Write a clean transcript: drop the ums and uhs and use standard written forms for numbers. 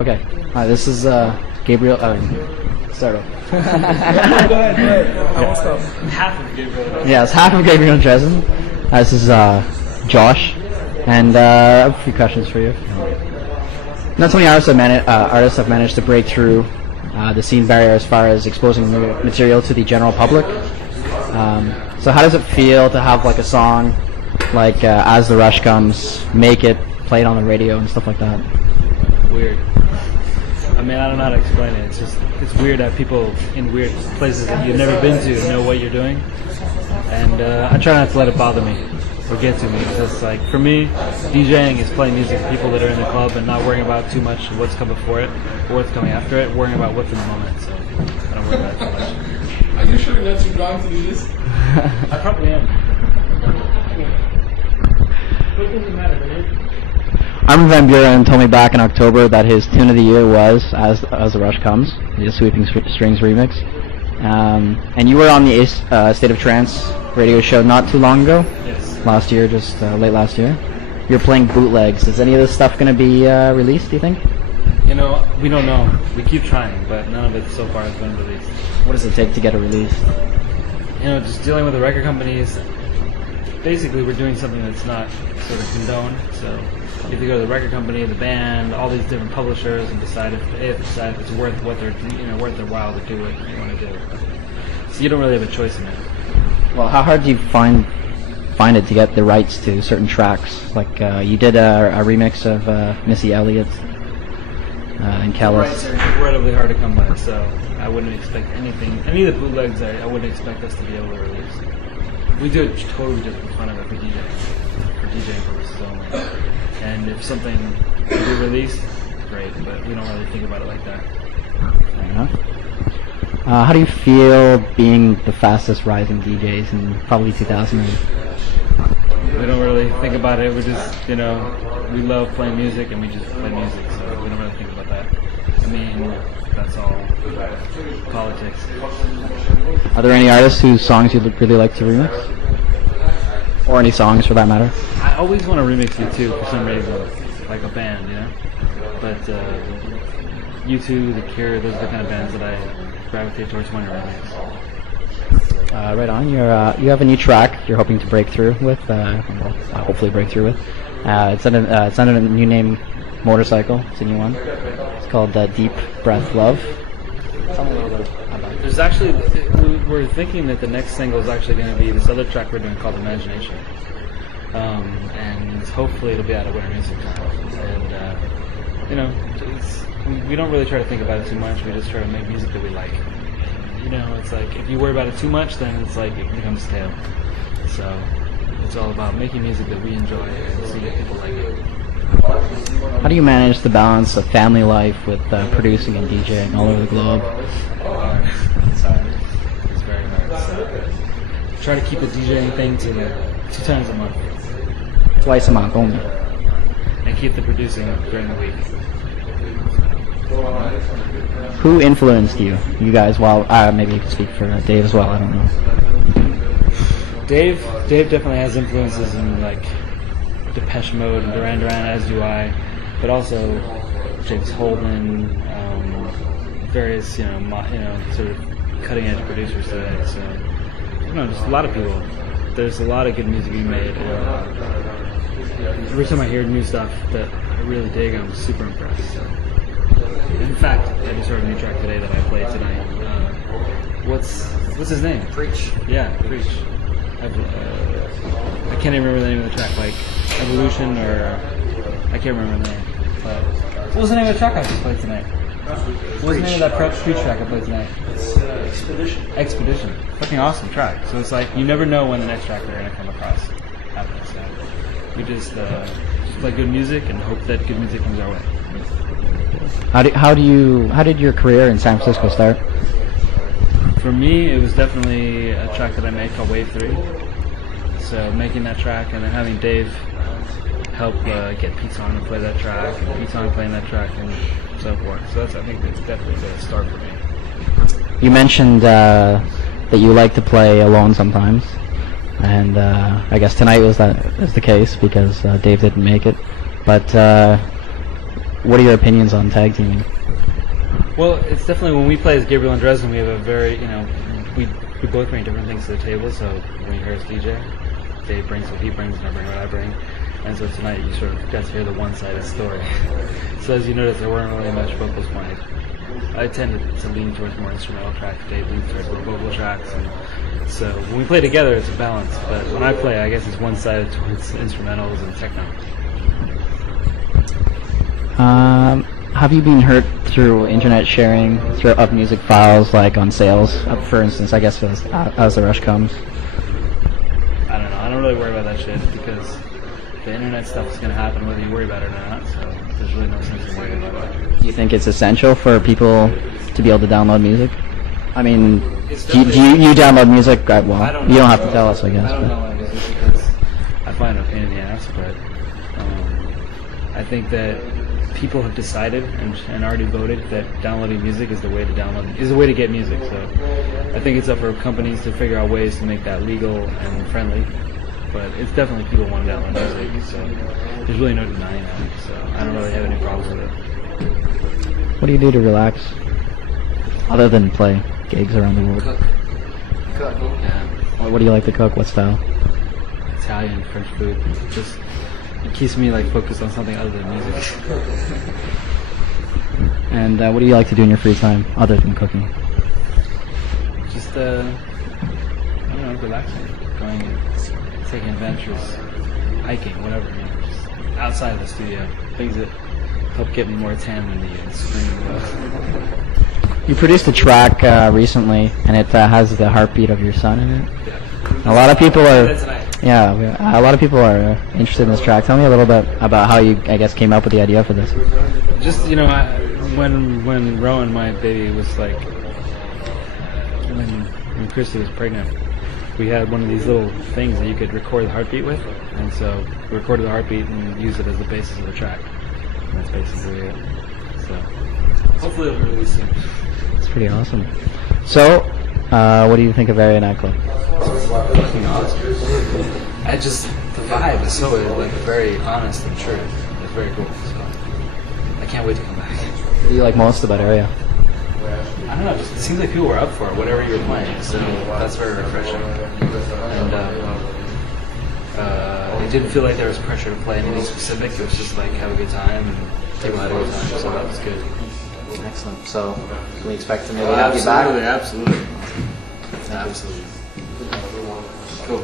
Okay. Hi, this is Gabriel. Start off. Go ahead. I won't stop. Half of Gabriel. Yeah, it's half of Gabriel and Dresden. This is Josh, and I have a few questions for you. Not so many artists have managed to break through the scene barrier as far as exposing new material to the general public. So how does it feel to have like a song like As the Rush Comes, make it, play it on the radio and stuff like that? Weird. I mean, I don't know how to explain it. It's weird that people in weird places that you've never been to know what you're doing. And I try not to let it bother me or get to me. It's like, for me, DJing is playing music for people that are in the club and not worrying about too much what's come before it or what's coming after it, worrying about what's in the moment. So I don't worry about it too much. Are you sure that you're going to do this? I probably am. What does it matter, man? Armin van Buren told me back in October that his tune of the year was As the Rush Comes, the Sweeping Strings remix. And you were on the State of Trance radio show not too long ago. Yes. Last year, just late last year. You're playing bootlegs. Is any of this stuff going to be released, do you think? You know, we don't know. We keep trying, but none of it so far has been released. What does it take to get it released? You know, just dealing with the record companies. Basically, we're doing something that's not sort of condoned, so you have to go to the record company, the band, all these different publishers, and decide if it's worth what they're worth their while to do what you want to do. So you don't really have a choice in it. Well, how hard do you find it to get the rights to certain tracks? Like you did a remix of Missy Elliott and Kellis. Rights are incredibly hard to come by, so I wouldn't expect anything. Any of the bootlegs, I wouldn't expect us to be able to release. We do it totally just for fun of it for DJing purposes only. And if something can be released, great, but we don't really think about it like that. Fair enough. How do you feel being the fastest rising DJs in probably 2000? We don't really think about it. We just, we love playing music and we just play music, so we don't really think about that. I mean, that's all politics. Are there any artists whose songs you'd really like to remix? Or any songs for that matter? I always want to remix U2 for some reason, like a band, But U2, The Cure, those are the kind of bands that I gravitate towards when I remix. Right on. You have a new track you're hoping to break through with. Hopefully break through with. It's under a new name, Motorcycle. It's a new one. It's called Deep Breath Love. Tell me a little bit about it. There's actually, we're thinking that the next single is actually going to be this other track we're doing called Imagination. And hopefully it'll be out of Winter Music Time. And, we don't really try to think about it too much. We just try to make music that we like. It's like, if you worry about it too much, then it's like, it becomes stale. So, it's all about making music that we enjoy and see that people like it. How do you manage the balance of family life with producing and DJing all over the globe? It's hard. It's very hard. So, try to keep the DJing thing to 2 times a month. Twice a month only. And keep the producing during the week. Who influenced you guys? Well, maybe you can speak for Dave as well. I don't know. Dave definitely has influences in like Depeche Mode and Duran Duran, as do I, but also James Holden, various sort of cutting edge producers today. So just a lot of people. There's a lot of good music being made. Every time I hear new stuff that I really dig, I'm super impressed. So. In fact, I just heard a new track today that I played tonight. What's his name? Preach. Yeah, Preach. I can't even remember the name of the track, like Evolution or I can't remember the name. But what was the name of the track I just played tonight? What was the name of that Preach track I played tonight? It's Expedition. Fucking awesome track. So it's like you never know when the next track they're gonna come across happens. So we just play good music and hope that good music comes our way. How did your career in San Francisco start? For me, it was definitely a track that I made called Wave 3. So making that track and then having Dave help get Pete Tong to play that track and Pete Tong playing that track and so forth. So I think that's definitely the start for me. You mentioned that you like to play alone sometimes, and I guess tonight was the case because Dave didn't make it. But what are your opinions on tag teaming? Well, it's definitely, when we play as Gabriel and Dresden, we have a very, we both bring different things to the table. So when you hear us DJ, Dave brings what he brings and I bring what I bring. And so tonight you sort of got to hear the one-sided story. So as you noticed, there weren't really much vocals played. I tend to lean towards more instrumental tracks. Dave leans towards more vocal tracks. And so when we play together, it's a balance. But when I play, I guess it's one-sided towards instrumentals and techno. Have you been hurt through internet sharing of music files, like on sales? For instance, I guess as the rush comes. I don't know. I don't really worry about that shit because the internet stuff is going to happen whether you worry about it or not. So there's really no sense in worrying about it. Do you think it's essential for people to be able to download music? I mean, do you download music? Well, you don't have to tell us, I guess. I don't know because I find it a pain in the ass, but I think that people have decided and already voted that downloading music is the way to get music. So I think it's up for companies to figure out ways to make that legal and friendly. But it's definitely people want to download music, so there's really no denying that. So I don't really have any problems with it. What do you do to relax, other than play gigs around the world? Cook. Yeah. What do you like to cook? What style? Italian, French food. Just it keeps me focused on something other than music. And what do you like to do in your free time, other than cooking? Just I don't know, relaxing, going and taking adventures, hiking, whatever. Just outside of the studio, things that help get me more tan than the screen. You produced a track recently, and it has the heartbeat of your son in it. Yeah. A lot of people are, a lot of people are interested in this track. Tell me a little bit about how you, I guess, came up with the idea for this. Just when Rowan, my baby, was when Christy was pregnant, we had one of these little things that you could record the heartbeat with, and so we recorded the heartbeat and used it as the basis of the track. And that's basically it. So hopefully it'll be released soon. It's pretty awesome. So, what do you think of Aria nightclub? Fucking awesome. The vibe is so very honest and true. It's very cool. So I can't wait to come back. What do you like most about Aria? I don't know. It seems like people were up for it, whatever you were playing. So that's very refreshing. And it didn't feel like there was pressure to play anything specific. It was just have a good time and people had a good time. So that was good. Excellent. So, can we expect to maybe have you back? Absolutely. Cool.